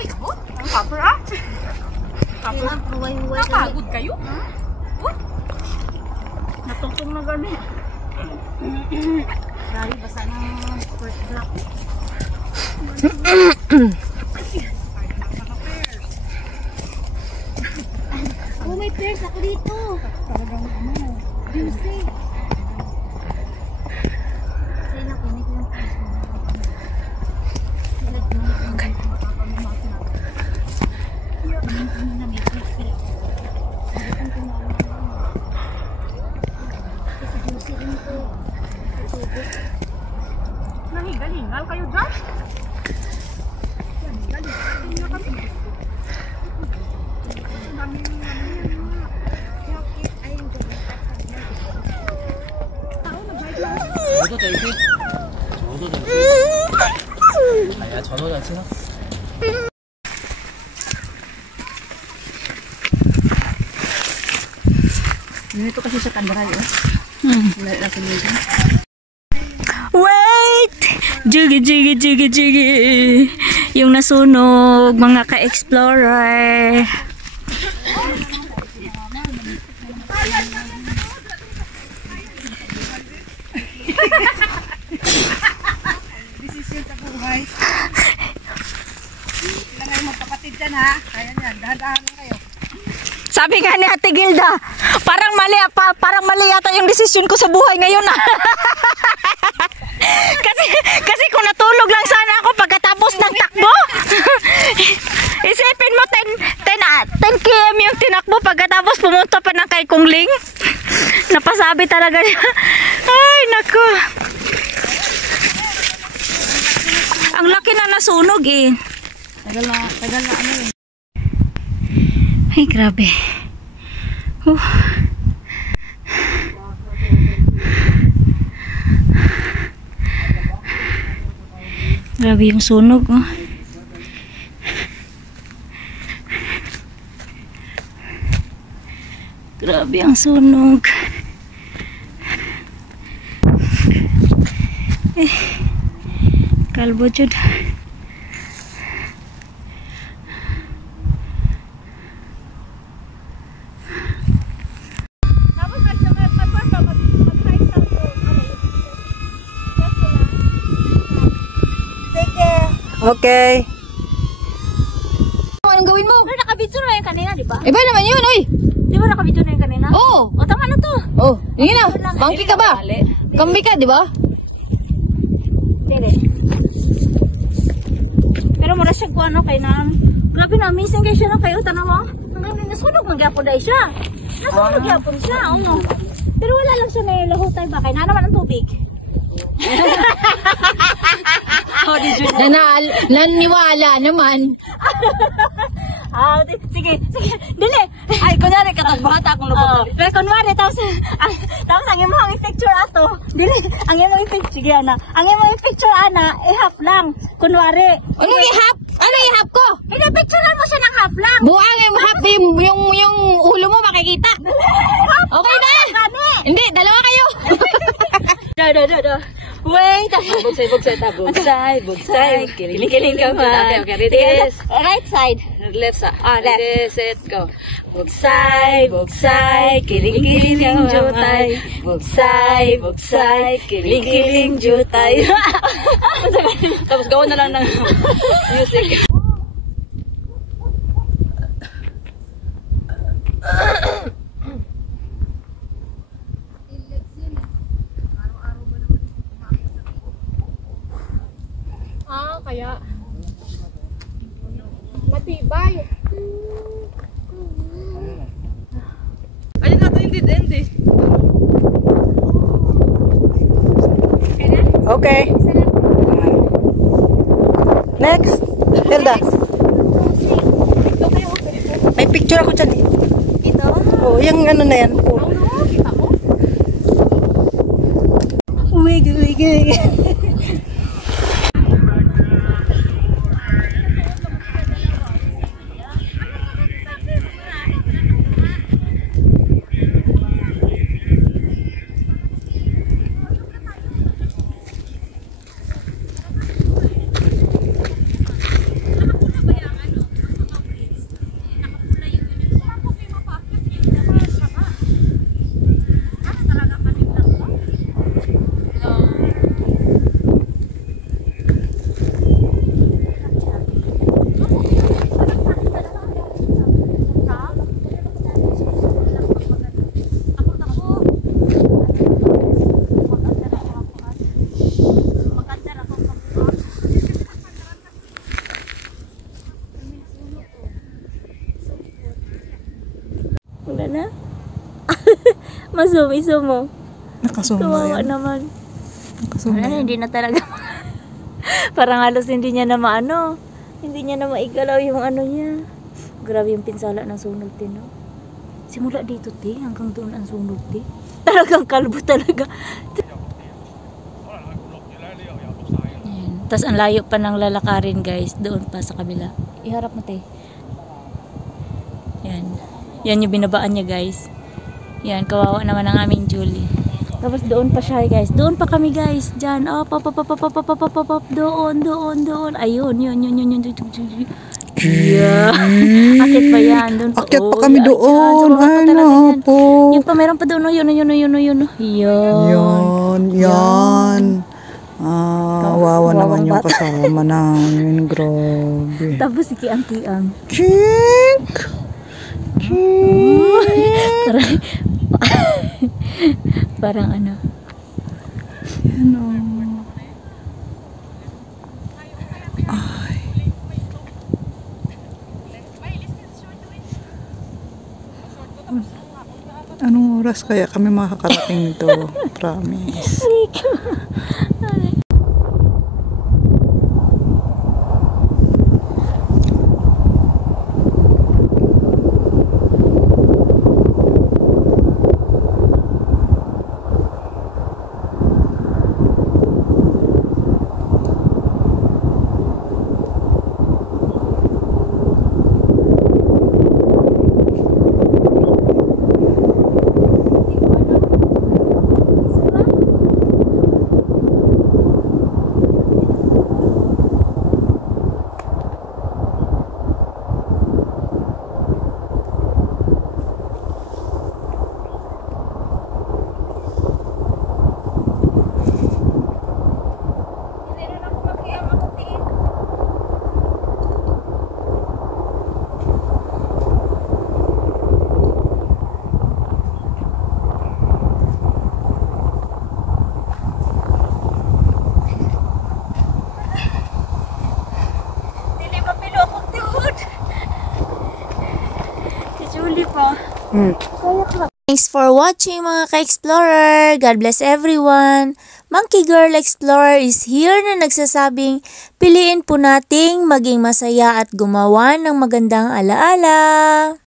Uy, oh, ang cover ah. Napagod kayo? Oh, natungtong na gani. Grabe, basa ng first block. Oh, may pears ako dito. Talagang ano, juicy. Kaya nakinig lang pears mo. Nahigal-hingal kayo dyan? 저도 되지? 저도 되지? 아야 저도 되지? Dito kasi sa kandaray, oh. Wait! Jiggy. Yung nasunog, mga ka-explorer. Desisyon sa buhay. Sila ngayon magkapatid dyan, ha? Kaya yan, dahan-dahan kayo. Sabi nga ni Ate Gilda, parang mali yata yung desisyon ko sa buhay ngayon ah. kasi kung natulog lang sana ako pagkatapos ng takbo. Isipin mo 10 km yung tinakbo pagkatapos pumunta pa ng kay Kungling. Napasabi talaga niya. Ay naku. Ang laki na nasunog eh. Tagal na ano yun. Ay, grabe. Grabe yung sunog, oh. Grabe ang sunog. Kalbo jud. Okay. Anong gawin mo? Pero nakabidyo na yung kanina, di ba? Iba naman yun, oy. Di ba nakabidyo na yung kanina? Oo. O, tama na to. Oh, yun na. Monkey ka ba? Kambi ka, di ba? Dire. Pero mura siya kung ano kay na. Grabe na, amazing kayo siya na kayo. Tanaw mo. Hanggang nasunog magyapon dahil siya. Nasunog magyapon siya, ano. Pero wala lang siya na lahutay ba? Kaya na naman ang tubig. Naniwala naman. Sige. Dili. Ay, kunyari katagbata akong lubot. Pero kunwari, tapos ang imong picture ato. Dili, ang imong picture, sige ana. Ang imong picture ana, ihap lang. Kunwari. Anong ihap? Anong ihap ko? Hindi, picturean mo siya ng half lang. Buang yung ihap, yung ulo mo makikita. Okay na. Hindi, dalawa kayo. Wait. Bugsay. Kiling ka pa. Okay, ready? Right side. Left side. Left. Ready, set, go. Bugsay. Kiling jutay. Bugsay. Kiling jutay. Tapos gawin na lang ng music. Kaya matibay. Ayun nato yung end eh. Okay. Next. Hilda. May picture ako dyan eh. Ito? Oh, yung ano na yan. Wiggle. Masum, iso mo. Nakasumba Kawawa yan. naman. Nakasumba Ano, yan. hindi na talaga. Parang halos hindi niya na maano. Hindi niya na maigalaw yung ano niya. Grabe yung pinsala ng sunog din, no? Simula dito, te. Hanggang doon ang sunog, te. Talagang kalbo talaga. Tapos ang layo pa ng lalakarin, guys. Doon pa sa kabila. Iharap mo, te. Yan. Yan yung binabaan niya, guys. Yan, kawawa naman ang aming Julie. Tapos doon pa siya, guys. Doon pa kami, guys. Diyan. Oh, pop. Doon. Ayun, yun. Yeah. Akit pa yan. Doon pa. Akyat pa kami doon. Ay, napo. Yun pa, meron pa doon. Yun. Yun. Yan. Wawa naman yung kasama namin. Grabe. Tapos si Kiang. Chink! Parang ano. Ano? Ay. Anong oras kaya kami makakarating nito? Promise. Thanks for watching mga ka-explorer. God bless everyone. Monkey Girl Explorer is here na nagsasabing piliin po nating maging masaya at gumawa ng magandang alaala.